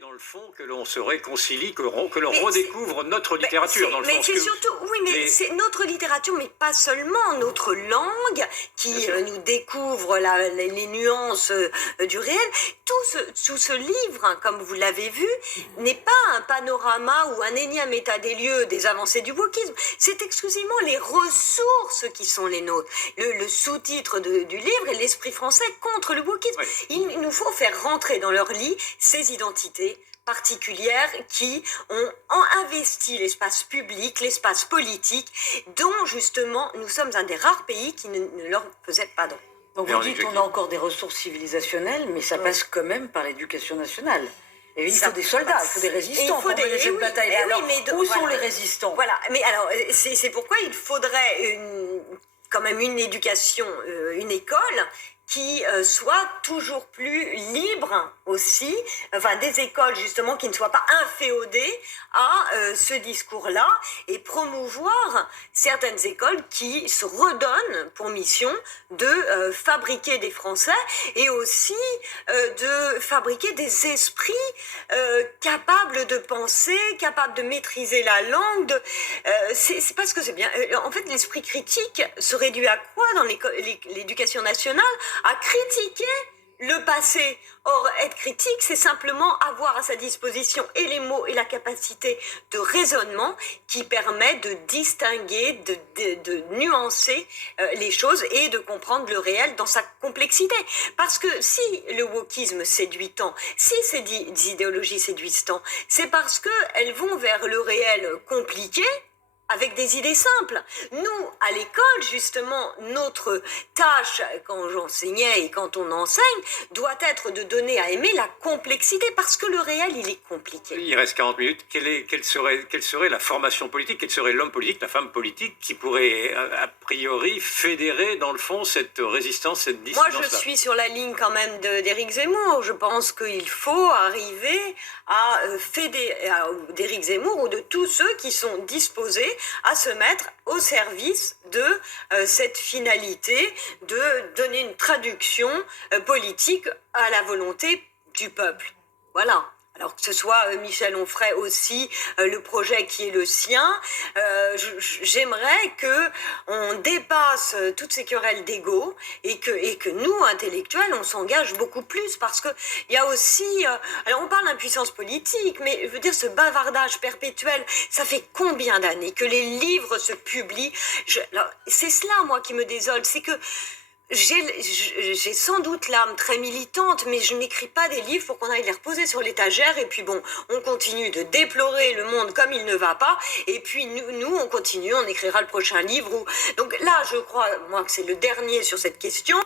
Dans le fond, que l'on se réconcilie, que l'on redécouvre notre littérature, dans le fond. Mais c'est surtout, oui, mais c'est notre littérature, mais pas seulement, notre langue qui nous découvre les nuances du réel. Tout ce livre, hein, comme vous l'avez vu, n'est pas un panorama ou un énième état des lieux des avancées du wokisme. C'est exclusivement les ressources qui sont les nôtres. Le sous-titre du livre est l'esprit français contre le wokisme. Oui. Il nous faut faire rentrer dans leur lit ces identités particulières qui ont investi l'espace public, l'espace politique, dont justement nous sommes un des rares pays qui ne leur faisait pas don. Donc vous dites qu'on a encore des ressources civilisationnelles, mais ça passe quand même par l'éducation nationale. Et il faut des soldats, il faut des résistants pour mener cette bataille. Alors, où sont les résistants? Voilà, mais alors c'est pourquoi il faudrait quand même une éducation, une école qui soit toujours plus libre aussi, enfin des écoles justement qui ne soient pas inféodées à ce discours-là, et promouvoir certaines écoles qui se redonnent pour mission de fabriquer des Français et aussi de fabriquer des esprits capables de penser, capables de maîtriser la langue. C'est parce que c'est bien. En fait, l'esprit critique se réduit à quoi dans l'éducation nationale? À critiquer le passé. Or, être critique, c'est simplement avoir à sa disposition et les mots et la capacité de raisonnement qui permet de distinguer, de nuancer les choses et de comprendre le réel dans sa complexité. Parce que si le wokisme séduit tant, si ces idéologies séduisent tant, c'est parce qu'elles vont vers le réel compliqué, avec des idées simples. Nous, à l'école, justement, notre tâche, quand j'enseignais et quand on enseigne, doit être de donner à aimer la complexité, parce que le réel, il est compliqué. Il reste 40 minutes. Quelle serait la formation politique, quel serait l'homme politique, la femme politique, qui pourrait, a priori, fédérer, dans le fond, cette résistance, cette dissidence-là? Moi, je suis sur la ligne, quand même, d'Éric Zemmour. Je pense qu'il faut arriver à fédérer, d'Éric Zemmour ou de tous ceux qui sont disposés à se mettre au service de cette finalité de donner une traduction politique à la volonté du peuple. Voilà. Alors que ce soit Michel Onfray aussi, le projet qui est le sien, j'aimerais qu'on dépasse toutes ces querelles d'ego et que nous, intellectuels, on s'engage beaucoup plus, parce que il y a aussi, alors on parle d'impuissance politique, mais je veux dire, ce bavardage perpétuel, ça fait combien d'années que les livres se publient? C'est cela, moi, qui me désole, c'est que j'ai sans doute l'âme très militante, mais je n'écris pas des livres pour qu'on aille les reposer sur l'étagère, et puis bon, on continue de déplorer le monde comme il ne va pas, et puis nous on continue, on écrira le prochain livre. Donc là, je crois, moi, que c'est le dernier sur cette question.